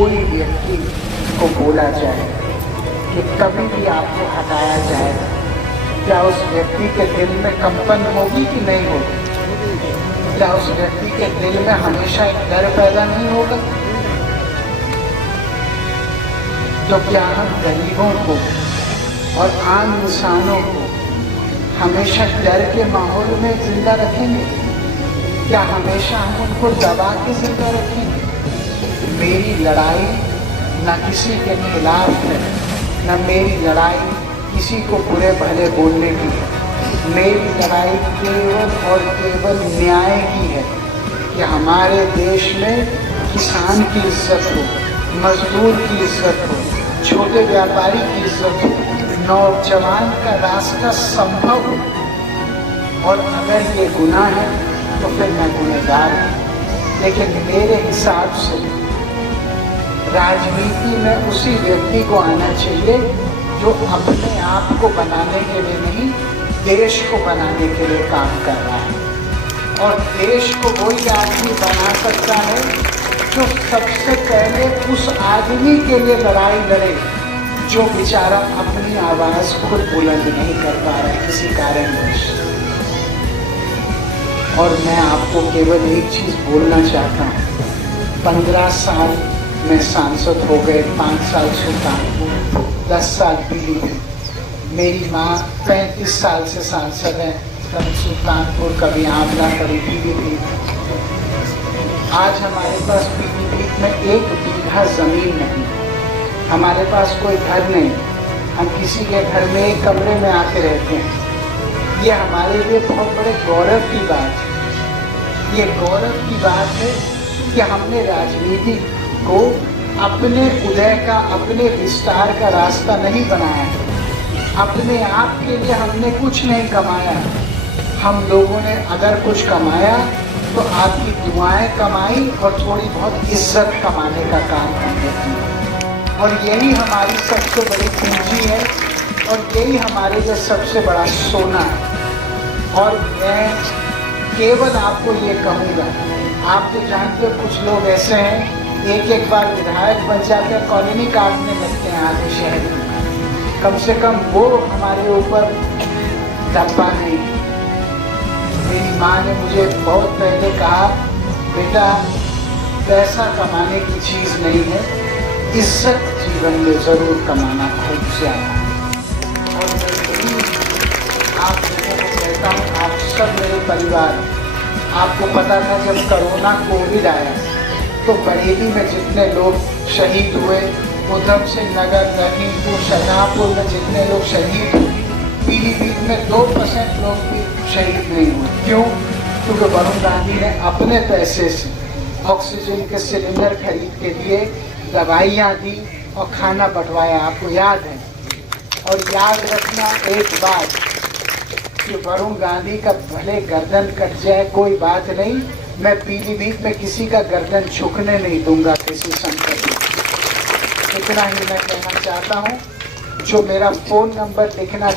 कोई व्यक्ति को बोला जाए कि कभी भी आपको हटाया जाए, क्या उस व्यक्ति के दिल में कंपन होगी कि नहीं होगी? क्या उस व्यक्ति के दिल में हमेशा एक डर पैदा नहीं होगा? तो क्या हम गरीबों को और आम इंसानों को हमेशा डर के माहौल में जिंदा रखेंगे? क्या हमेशा हम उनको दबा के जिंदा रखेंगे? मेरी लड़ाई न किसी के खिलाफ है, न मेरी लड़ाई किसी को बुरे भले बोलने की है। मेरी लड़ाई केवल और केवल न्याय की है कि हमारे देश में किसान की इज्जत हो, मजदूर की इज्जत हो, छोटे व्यापारी की इज्जत हो, नौजवान का रास्ता संभव हो। और अगर ये गुनाह है तो फिर मैं गुनहगार हूँ। लेकिन मेरे हिसाब से राजनीति में उसी व्यक्ति को आना चाहिए जो अपने आप को बनाने के लिए नहीं, देश को बनाने के लिए काम कर रहा है। और देश को वही आदमी बना सकता है जो सबसे पहले उस आदमी के लिए लड़ाई लड़े जो बेचारा अपनी आवाज खुद बुलंद नहीं कर पा रहा है किसी कारणवश। और मैं आपको केवल एक चीज बोलना चाहता हूँ, 15 साल में सांसद हो गए, 5 साल सुल्तानपुर, 10 साल पीलीभीत। मेरी माँ 35 साल से सांसद है, कभी सुल्तानपुर, कभी आंवला, कभी पीलीभीत। आज हमारे पास पीलीभीत में 1 बीघा जमीन नहीं, हमारे पास कोई घर नहीं, हम किसी के घर में एक कमरे में आके रहते हैं। ये हमारे लिए बहुत बड़े गौरव की बात है। ये गौरव की बात है कि हमने राजनीति को अपने उदय का, अपने विस्तार का रास्ता नहीं बनाया, अपने आप के लिए हमने कुछ नहीं कमाया। हम लोगों ने अगर कुछ कमाया तो आपकी दुआएं कमाई और थोड़ी बहुत इज्जत कमाने का काम हमने किया। और यही हमारी सबसे बड़ी पूंजी है और यही हमारे लिए सबसे बड़ा सोना है। और मैं केवल आपको ये कहूँगा, आप तो जानते हो कुछ लोग ऐसे हैं, एक बार विधायक बन जाते हैं, कॉलोनी काटने लगते हैं आधे शहर में। कम से कम वो हमारे ऊपर दबा नहीं। मेरी माँ ने मुझे बहुत पहले कहा, बेटा पैसा कमाने की चीज़ नहीं है, इज्जत जीवन में जरूर कमाना खूब ज्यादा। और मैं यही आप लोगों को कहता हूँ, आप सब मेरे परिवार, आपको पता था जब कोरोना कोविड आया तो बरेली में जितने लोग शहीद हुए, उधम सिंह नगर, लखीमपुर, शाहजहाँपुर में जितने लोग शहीद हुए, पीलीभीत में 2% लोग भी शहीद नहीं हुए। क्यों? क्योंकि वरुण गांधी ने अपने पैसे से ऑक्सीजन के सिलेंडर खरीद के दिए, दवाइयाँ दी और खाना बंटवाया। आपको याद है? और याद रखना एक बात कि वरुण गांधी का भले गर्दन कट जाए कोई बात नहीं, मैं पीलीभीत में किसी का गर्दन झुकने नहीं दूंगा किसी संकट में। इतना ही मैं कहना चाहता हूँ। जो मेरा फ़ोन नंबर लिखना